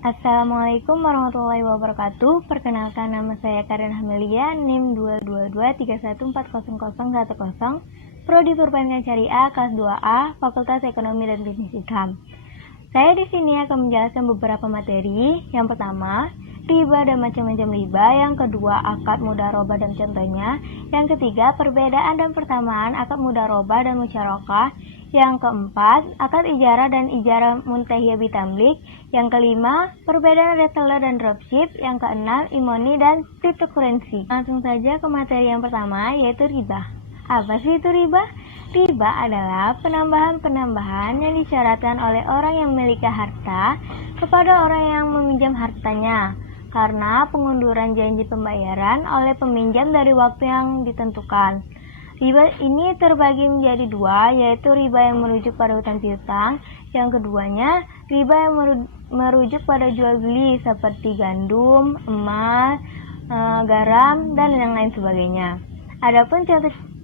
Assalamualaikum warahmatullahi wabarakatuh. Perkenalkan, nama saya Karin Hamelia, NIM 22231400010, Prodi Perbankan Syariah kelas 2A, Fakultas Ekonomi dan Bisnis Islam. Saya di sini akan menjelaskan beberapa materi. Yang pertama, riba dan macam-macam riba. Yang kedua, akad mudharabah dan contohnya. Yang ketiga, perbedaan dan persamaan akad mudharabah dan musyarakah. Yang keempat, akad ijarah dan ijarah muntahiyah bitamlik. Yang kelima, perbedaan reseller dan dropship. Yang keenam, imoni dan cryptocurrency. Langsung saja ke materi yang pertama, yaitu riba. Apa sih itu riba? Riba adalah penambahan-penambahan yang disyaratkan oleh orang yang memiliki harta kepada orang yang meminjam hartanya karena pengunduran janji pembayaran oleh peminjam dari waktu yang ditentukan. Riba ini terbagi menjadi dua, yaitu riba yang merujuk pada hutang piutang. Yang keduanya, riba yang merujuk pada jual beli seperti gandum, emas, garam, dan yang lain sebagainya.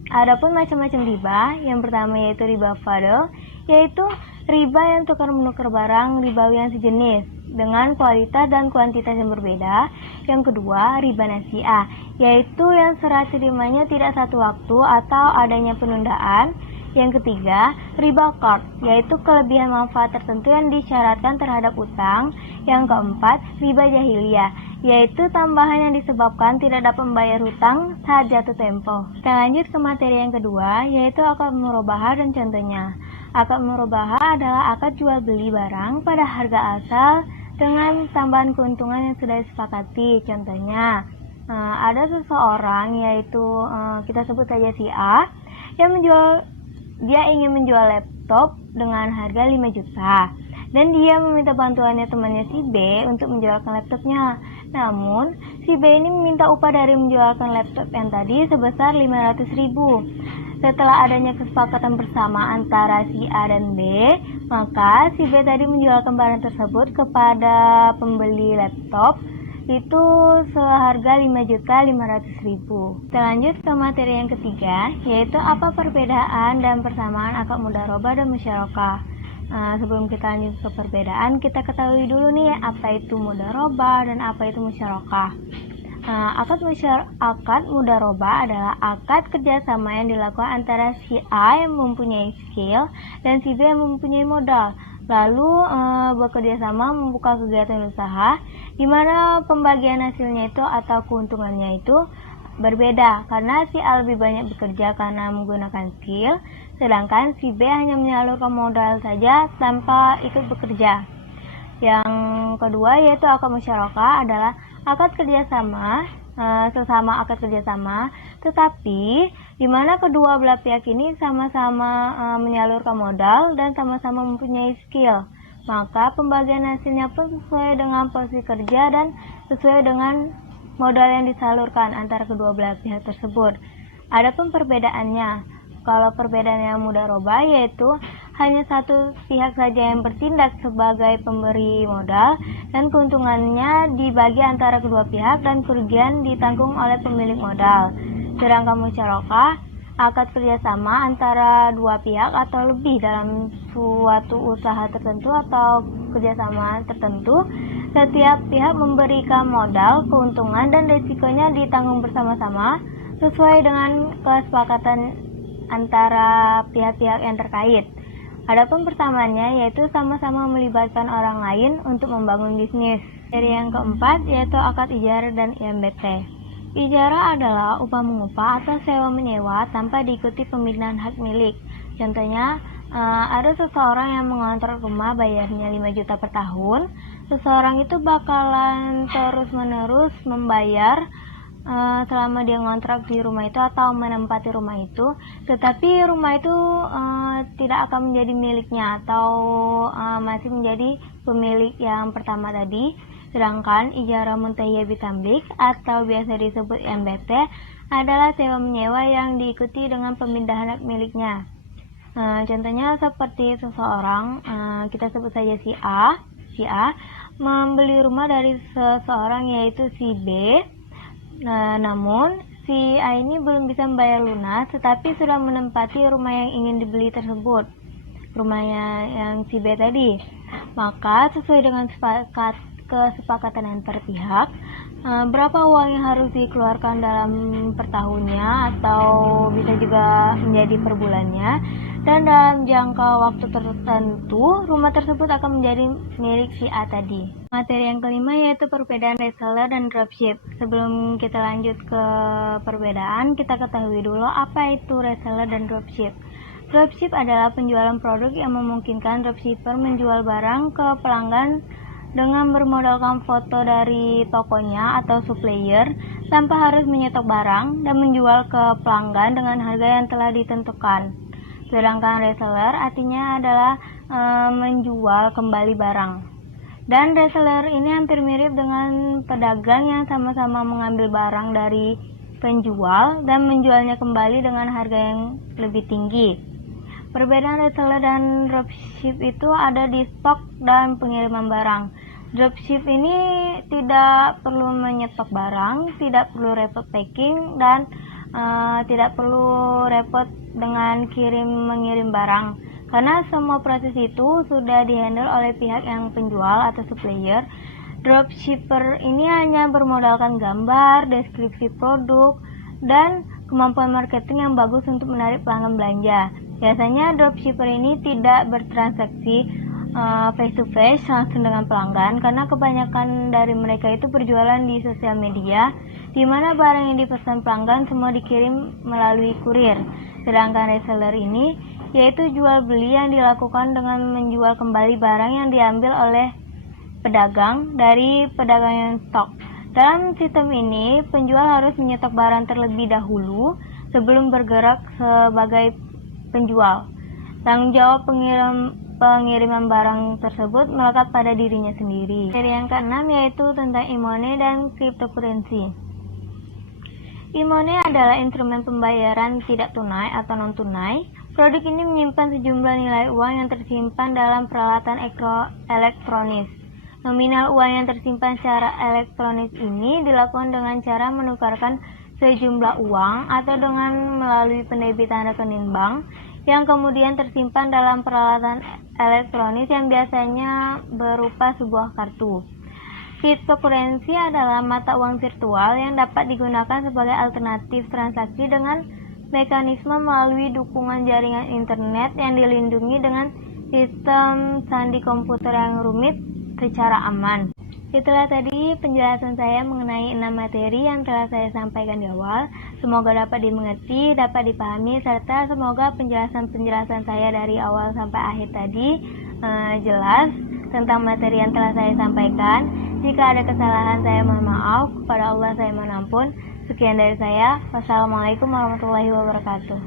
Adapun macam-macam riba, yang pertama yaitu riba fadl, yaitu riba yang tukar menukar barang ribawi yang sejenis dengan kualitas dan kuantitas yang berbeda. Yang kedua, riba nasi'ah, yaitu yang serah terimanya tidak satu waktu atau adanya penundaan. Yang ketiga, riba qard, yaitu kelebihan manfaat tertentu yang disyaratkan terhadap utang. Yang keempat, riba jahiliyah, yaitu tambahan yang disebabkan tidak dapat membayar hutang saat jatuh tempo. Kita lanjut ke materi yang kedua, yaitu akad murabahah dan contohnya. Akad murabahah adalah akad jual beli barang pada harga asal dengan tambahan keuntungan yang sudah disepakati. Contohnya, ada seseorang, yaitu kita sebut saja si A, yang dia ingin menjual laptop dengan harga 5 juta dan dia meminta bantuannya temannya si B untuk menjualkan laptopnya. Namun si B ini meminta upah dari menjualkan laptop yang tadi sebesar 500.000. Setelah adanya kesepakatan bersama antara si A dan B, maka si B tadi menjualkan barang tersebut kepada pembeli laptop itu seharga 5.500.000. Kita lanjut ke materi yang ketiga, yaitu apa perbedaan dan persamaan akad mudharabah dan musyarakah. Sebelum kita lanjut ke perbedaan, kita ketahui dulu nih apa itu mudharabah dan apa itu musyarakah. Akad mudharabah adalah akad kerjasama yang dilakukan antara si A yang mempunyai skill dan si B yang mempunyai modal, lalu bekerja sama membuka kegiatan usaha di mana pembagian hasilnya itu atau keuntungannya itu berbeda karena si A lebih banyak bekerja karena menggunakan skill, sedangkan si B hanya menyalurkan modal saja tanpa ikut bekerja. Yang kedua yaitu akad musyarakah adalah akad kerjasama, sesama akad kerjasama, tetapi di mana kedua belah pihak ini sama-sama menyalurkan modal dan sama-sama mempunyai skill. Maka pembagian hasilnya pun sesuai dengan posisi kerja dan sesuai dengan modal yang disalurkan antara kedua belah pihak tersebut. Adapun perbedaannya, kalau perbedaan yang mudharabah yaitu hanya satu pihak saja yang bertindak sebagai pemberi modal dan keuntungannya dibagi antara kedua pihak dan kerugian ditanggung oleh pemilik modal. Sedangkan musyarakah, akad kerjasama antara dua pihak atau lebih dalam suatu usaha tertentu atau kerjasama tertentu. Setiap pihak memberikan modal, keuntungan, dan risikonya ditanggung bersama-sama sesuai dengan kesepakatan antara pihak-pihak yang terkait. Adapun persamaannya yaitu sama-sama melibatkan orang lain untuk membangun bisnis. Dari yang keempat yaitu akad ijarah dan IMBT. Ijarah adalah upah mengupah atau sewa menyewa tanpa diikuti pemindahan hak milik. Contohnya, ada seseorang yang mengontrak rumah bayarnya 5 juta per tahun. Seseorang itu bakalan terus-menerus membayar selama dia ngontrak di rumah itu atau menempati rumah itu, tetapi rumah itu tidak akan menjadi miliknya atau masih menjadi pemilik yang pertama tadi. Sedangkan ijarah muntahiyah bitamlik atau biasa disebut MBT adalah sewa menyewa yang diikuti dengan pemindahan hak miliknya. Contohnya seperti seseorang, kita sebut saja si A membeli rumah dari seseorang yaitu si B. Namun si A ini belum bisa membayar lunas, tetapi sudah menempati rumah yang ingin dibeli tersebut, rumahnya yang si B tadi. Maka sesuai dengan kesepakatan antar pihak, berapa uang yang harus dikeluarkan dalam per tahunnya atau bisa juga menjadi per bulannya, dan dalam jangka waktu tertentu rumah tersebut akan menjadi milik si A tadi. Materi yang kelima yaitu perbedaan reseller dan dropship. Sebelum kita lanjut ke perbedaan, kita ketahui dulu apa itu reseller dan dropship. Dropship adalah penjualan produk yang memungkinkan dropshipper menjual barang ke pelanggan dengan bermodalkan foto dari tokonya atau supplier tanpa harus menyetok barang dan menjual ke pelanggan dengan harga yang telah ditentukan. Sedangkan reseller artinya adalah menjual kembali barang. Dan reseller ini hampir mirip dengan pedagang yang sama-sama mengambil barang dari penjual dan menjualnya kembali dengan harga yang lebih tinggi. Perbedaan reseller dan dropship itu ada di stok dan pengiriman barang. Dropship ini tidak perlu menyetok barang, tidak perlu repot packing, dan tidak perlu repot dengan mengirim barang. Karena semua proses itu sudah dihandle oleh pihak yang penjual atau supplier. Dropshipper ini hanya bermodalkan gambar, deskripsi produk, dan kemampuan marketing yang bagus untuk menarik pelanggan belanja. Biasanya dropshipper ini tidak bertransaksi face to face langsung dengan pelanggan karena kebanyakan dari mereka itu berjualan di sosial media, di mana barang yang dipesan pelanggan semua dikirim melalui kurir. Sedangkan reseller ini yaitu jual beli yang dilakukan dengan menjual kembali barang yang diambil oleh pedagang dari pedagang yang stok. Dalam sistem ini, penjual harus menyetok barang terlebih dahulu sebelum bergerak sebagai penjual. Tanggung jawab pengiriman barang tersebut melekat pada dirinya sendiri. Materi yang keenam yaitu tentang e-money dan cryptocurrency. E-money adalah instrumen pembayaran tidak tunai atau non-tunai. Produk ini menyimpan sejumlah nilai uang yang tersimpan dalam peralatan elektronis. Nominal uang yang tersimpan secara elektronis ini dilakukan dengan cara menukarkan sejumlah uang atau dengan melalui pendebitan rekening bank yang kemudian tersimpan dalam peralatan elektronis yang biasanya berupa sebuah kartu. Cryptocurrency adalah mata uang virtual yang dapat digunakan sebagai alternatif transaksi dengan mekanisme melalui dukungan jaringan internet yang dilindungi dengan sistem sandi komputer yang rumit secara aman. Itulah tadi penjelasan saya mengenai 6 materi yang telah saya sampaikan di awal. Semoga dapat dimengerti, dapat dipahami, serta semoga penjelasan-penjelasan saya dari awal sampai akhir tadi jelas tentang materi yang telah saya sampaikan. Jika ada kesalahan saya mohon maaf, kepada Allah saya mohon ampun. Sekian dari saya. Wassalamualaikum warahmatullahi wabarakatuh.